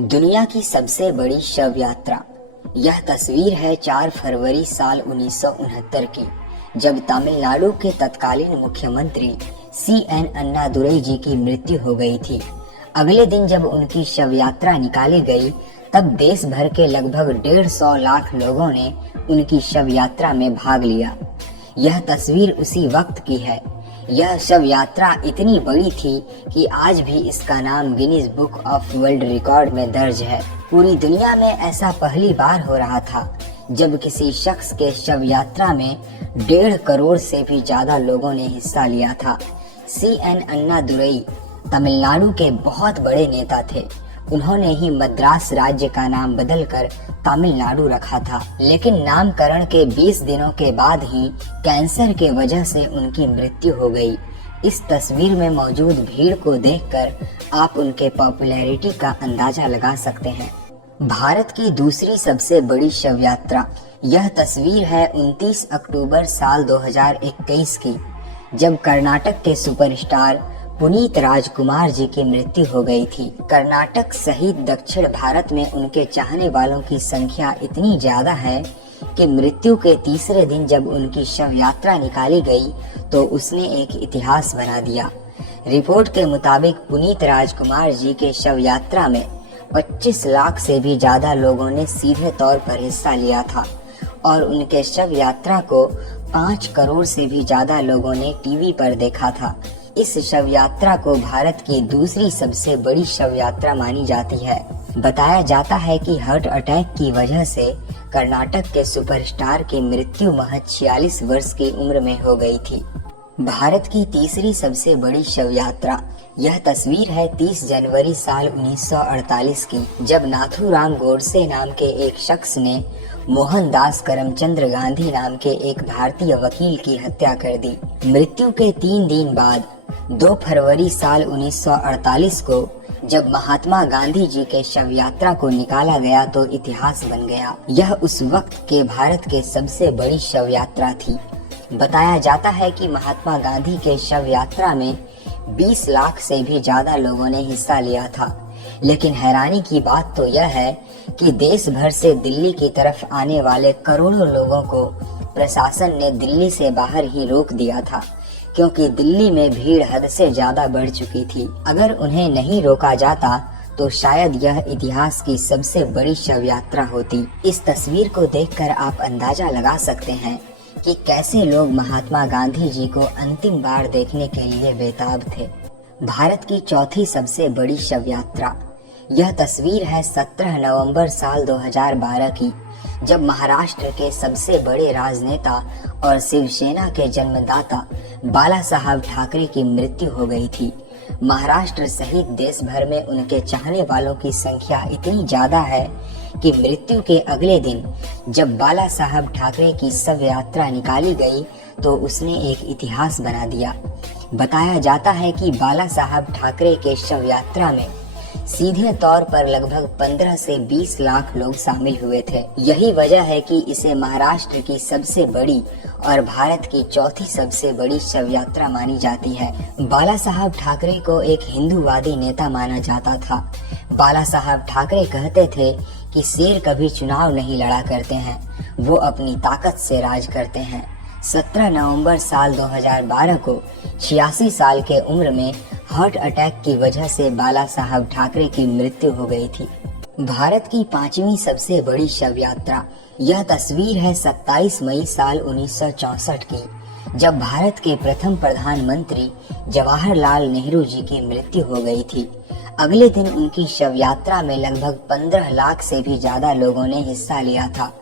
दुनिया की सबसे बड़ी शव यात्रा। यह तस्वीर है 4 फरवरी साल 1969 की, जब तमिलनाडु के तत्कालीन मुख्यमंत्री CN अन्नादुरई जी की मृत्यु हो गई थी। अगले दिन जब उनकी शव यात्रा निकाली गई, तब देश भर के लगभग 150 लाख लोगों ने उनकी शव यात्रा में भाग लिया। यह तस्वीर उसी वक्त की है। यह शव यात्रा इतनी बड़ी थी कि आज भी इसका नाम Guinness book of world record में दर्ज है। पूरी दुनिया में ऐसा पहली बार हो रहा था जब किसी शख्स के शव यात्रा में 1.5 करोड़ से भी ज्यादा लोगों ने हिस्सा लिया था। CN अन्नादुरई तमिलनाडु के बहुत बड़े नेता थे। उन्होंने ही मद्रास राज्य का नाम बदलकर तमिलनाडु रखा था, लेकिन नामकरण के 20 दिनों के बाद ही कैंसर के वजह से उनकी मृत्यु हो गई। इस तस्वीर में मौजूद भीड़ को देखकर आप उनके पॉपुलैरिटी का अंदाजा लगा सकते हैं। भारत की दूसरी सबसे बड़ी शव यात्रा। यह तस्वीर है 29 अक्टूबर साल 2021 की, जब कर्नाटक के सुपरस्टार पुनीत राजकुमार जी की मृत्यु हो गई थी। कर्नाटक सहित दक्षिण भारत में उनके चाहने वालों की संख्या इतनी ज्यादा है कि मृत्यु के तीसरे दिन जब उनकी शव यात्रा निकाली गई तो उसने एक इतिहास बना दिया। रिपोर्ट के मुताबिक पुनीत राजकुमार जी के शव यात्रा में 25 लाख से भी ज्यादा लोगों ने सीधे तौर पर हिस्सा लिया था और उनके शव यात्रा को 5 करोड़ से भी ज्यादा लोगों ने टीवी पर देखा था। इस शव यात्रा को भारत की दूसरी सबसे बड़ी शव यात्रा मानी जाती है। बताया जाता है कि हार्ट अटैक की वजह से कर्नाटक के सुपरस्टार की मृत्यु महज 46 वर्ष की उम्र में हो गई थी। भारत की तीसरी सबसे बड़ी शव यात्रा। यह तस्वीर है 30 जनवरी साल 1948 की, जब नाथूराम गोडसे नाम के एक शख्स ने मोहनदास करमचंद्र गांधी नाम के एक भारतीय वकील की हत्या कर दी। मृत्यु के 3 दिन बाद 2 फरवरी साल 1948 को जब महात्मा गांधी जी के शव यात्रा को निकाला गया तो इतिहास बन गया। यह उस वक्त के भारत के सबसे बड़ी शव यात्रा थी। बताया जाता है कि महात्मा गांधी के शव यात्रा में 20 लाख से भी ज्यादा लोगों ने हिस्सा लिया था। लेकिन हैरानी की बात तो यह है कि देश भर से दिल्ली की तरफ आने वाले करोड़ों लोगों को प्रशासन ने दिल्ली से बाहर ही रोक दिया था, क्योंकि दिल्ली में भीड़ हद से ज्यादा बढ़ चुकी थी। अगर उन्हें नहीं रोका जाता तो शायद यह इतिहास की सबसे बड़ी शव यात्रा होती। इस तस्वीर को देखकर आप अंदाजा लगा सकते हैं कि कैसे लोग महात्मा गांधी जी को अंतिम बार देखने के लिए बेताब थे। भारत की चौथी सबसे बड़ी शव यात्रा। यह तस्वीर है 17 नवंबर साल 2012 की, जब महाराष्ट्र के सबसे बड़े राजनेता और शिवसेना के जन्मदाता बाला साहब ठाकरे की मृत्यु हो गई थी। महाराष्ट्र सहित देश भर में उनके चाहने वालों की संख्या इतनी ज्यादा है कि मृत्यु के अगले दिन जब बाला साहब ठाकरे की शव यात्रा निकाली गई तो उसने एक इतिहास बना दिया। बताया जाता है कि बाला साहब ठाकरे के शव यात्रा में सीधे तौर पर लगभग 15 से 20 लाख लोग शामिल हुए थे। यही वजह है कि इसे महाराष्ट्र की सबसे बड़ी और भारत की चौथी सबसे बड़ी शव यात्रा मानी जाती है। बाला साहब ठाकरे को एक हिंदूवादी नेता माना जाता था। बाला साहब ठाकरे कहते थे कि शेर कभी चुनाव नहीं लड़ा करते हैं, वो अपनी ताकत से राज करते हैं। 17 नवंबर साल 2012 को 86 साल के उम्र में हार्ट अटैक की वजह से बाला साहब ठाकरे की मृत्यु हो गई थी। भारत की 5वीं सबसे बड़ी शव यात्रा। यह तस्वीर है 27 मई साल 1964 की, जब भारत के प्रथम प्रधानमंत्री जवाहरलाल नेहरू जी की मृत्यु हो गई थी। अगले दिन उनकी शव यात्रा में लगभग 15 लाख से भी ज्यादा लोगों ने हिस्सा लिया था।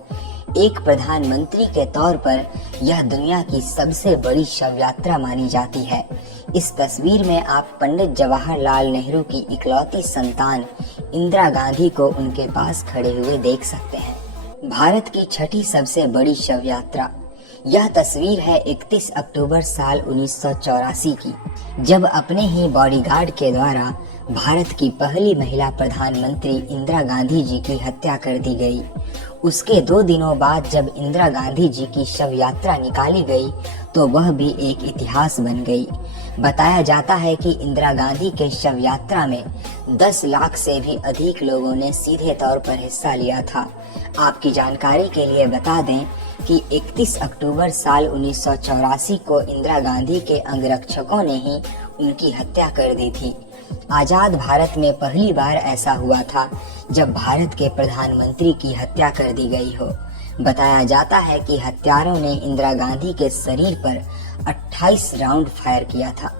एक प्रधानमंत्री के तौर पर यह दुनिया की सबसे बड़ी शव यात्रा मानी जाती है। इस तस्वीर में आप पंडित जवाहरलाल नेहरू की इकलौती संतान इंदिरा गांधी को उनके पास खड़े हुए देख सकते हैं। भारत की छठी सबसे बड़ी शव यात्रा। यह तस्वीर है 31 अक्टूबर साल 1984 की, जब अपने ही बॉडीगार्ड के द्वारा भारत की पहली महिला प्रधानमंत्री इंदिरा गांधी जी की हत्या कर दी गई। उसके 2 दिनों बाद जब इंदिरा गांधी जी की शव यात्रा निकाली गई तो वह भी एक इतिहास बन गई। बताया जाता है कि इंदिरा गांधी के शव यात्रा में 10 लाख से भी अधिक लोगों ने सीधे तौर पर हिस्सा लिया था। आपकी जानकारी के लिए बता दें कि 31 अक्टूबर साल 1984 को इंदिरा गांधी के अंगरक्षकों ने ही उनकी हत्या कर दी थी। आजाद भारत में पहली बार ऐसा हुआ था जब भारत के प्रधानमंत्री की हत्या कर दी गई हो। बताया जाता है कि हत्यारों ने इंदिरा गांधी के शरीर पर 28 राउंड फायर किया था।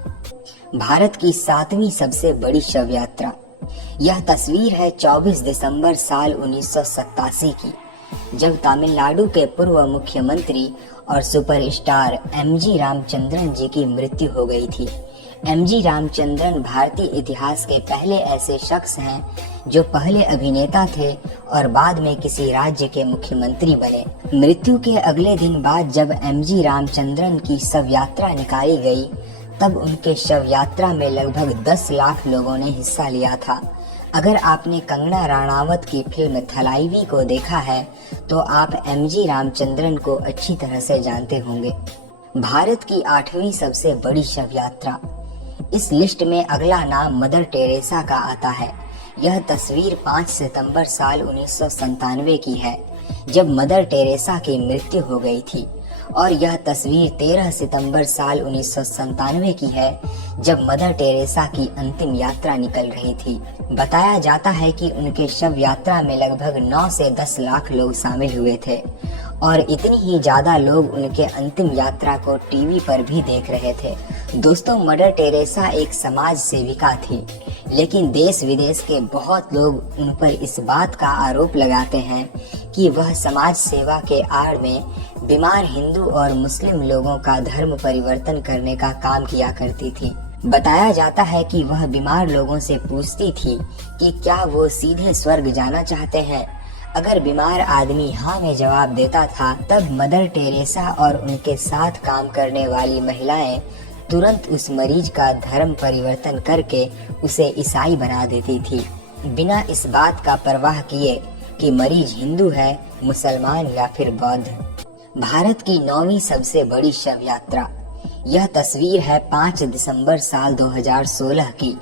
भारत की 7वीं सबसे बड़ी शव यात्रा। यह तस्वीर है 24 दिसंबर साल 1987 की, जब तमिलनाडु के पूर्व मुख्यमंत्री और सुपरस्टार एमजी रामचंद्रन जी की मृत्यु हो गई थी। एमजी रामचंद्रन भारतीय इतिहास के पहले ऐसे शख्स हैं जो पहले अभिनेता थे और बाद में किसी राज्य के मुख्यमंत्री बने। मृत्यु के अगले दिन बाद जब एमजी रामचंद्रन की शव यात्रा निकाली गई, तब उनके शव यात्रा में लगभग 10 लाख लोगों ने हिस्सा लिया था। अगर आपने कंगना रनावत की फिल्म थलाइवी को देखा है तो आप एमजी रामचंद्रन को अच्छी तरह से जानते होंगे। भारत की 8वीं सबसे बड़ी शव यात्रा। इस लिस्ट में अगला नाम मदर टेरेसा का आता है। यह तस्वीर 5 सितंबर साल 1997 की है, जब मदर टेरेसा की मृत्यु हो गई थी, और यह तस्वीर 13 सितंबर साल 1997 की है, जब मदर टेरेसा की अंतिम यात्रा निकल रही थी। बताया जाता है कि उनके शव यात्रा में लगभग 9 से 10 लाख लोग शामिल हुए थे और इतनी ही ज्यादा लोग उनके अंतिम यात्रा को टीवी पर भी देख रहे थे। दोस्तों, मदर टेरेसा एक समाज सेविका थी, लेकिन देश विदेश के बहुत लोग उन पर इस बात का आरोप लगाते हैं कि वह समाज सेवा के आड़ में बीमार हिंदू और मुस्लिम लोगों का धर्म परिवर्तन करने का काम किया करती थी। बताया जाता है कि वह बीमार लोगों से पूछती थी कि क्या वो सीधे स्वर्ग जाना चाहते हैं। अगर बीमार आदमी हाँ में जवाब देता था, तब मदर टेरेसा और उनके साथ काम करने वाली महिलाएं तुरंत उस मरीज का धर्म परिवर्तन करके उसे ईसाई बना देती थी, बिना इस बात का परवाह किए कि मरीज हिंदू है, मुसलमान या फिर बौद्ध। भारत की 9वीं सबसे बड़ी शव यात्रा। यह तस्वीर है 5 दिसंबर साल 2016 की,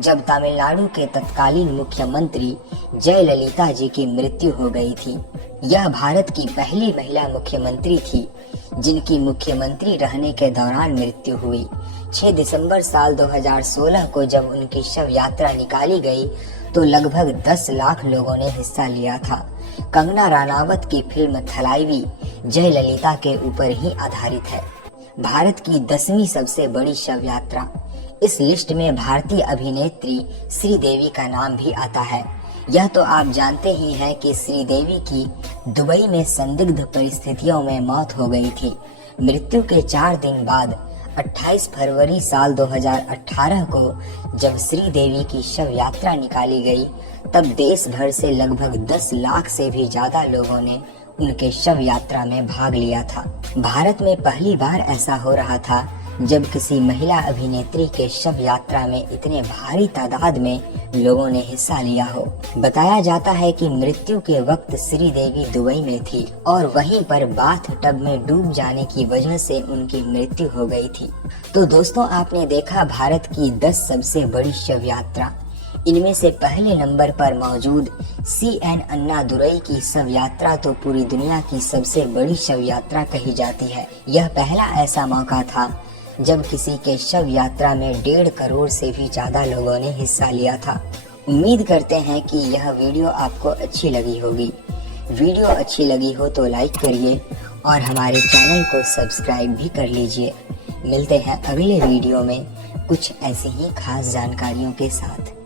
जब तमिलनाडु के तत्कालीन मुख्यमंत्री जयललिता जी की मृत्यु हो गई थी। यह भारत की पहली महिला मुख्यमंत्री थी जिनकी मुख्यमंत्री रहने के दौरान मृत्यु हुई। 6 दिसंबर साल 2016 को जब उनकी शव यात्रा निकाली गई तो लगभग 10 लाख लोगों ने हिस्सा लिया था। कंगना रनावत की फिल्म थलाइवी जयललिता के ऊपर ही आधारित है। भारत की 10वीं सबसे बड़ी शव यात्रा। इस लिस्ट में भारतीय अभिनेत्री श्रीदेवी का नाम भी आता है। यह तो आप जानते ही हैं कि श्रीदेवी की दुबई में संदिग्ध परिस्थितियों में मौत हो गई थी। मृत्यु के 4 दिन बाद 28 फरवरी साल 2018 को जब श्रीदेवी की शव यात्रा निकाली गई, तब देश भर से लगभग 10 लाख से भी ज्यादा लोगों ने उनके शव यात्रा में भाग लिया था। भारत में पहली बार ऐसा हो रहा था जब किसी महिला अभिनेत्री के शव यात्रा में इतने भारी तादाद में लोगों ने हिस्सा लिया हो। बताया जाता है कि मृत्यु के वक्त श्रीदेवी दुबई में थी और वहीं पर बाथ टब में डूब जाने की वजह से उनकी मृत्यु हो गई थी। तो दोस्तों, आपने देखा भारत की 10 सबसे बड़ी शव यात्रा। इनमें से पहले नंबर पर मौजूद CN अन्नादुरई की शव यात्रा तो पूरी दुनिया की सबसे बड़ी शव यात्रा कही जाती है। यह पहला ऐसा मौका था जब किसी के शव यात्रा में 1.5 करोड़ से भी ज्यादा लोगों ने हिस्सा लिया था। उम्मीद करते हैं कि यह वीडियो आपको अच्छी लगी होगी। वीडियो अच्छी लगी हो तो लाइक करिए और हमारे चैनल को सब्सक्राइब भी कर लीजिए। मिलते हैं अगले वीडियो में कुछ ऐसी ही खास जानकारियों के साथ।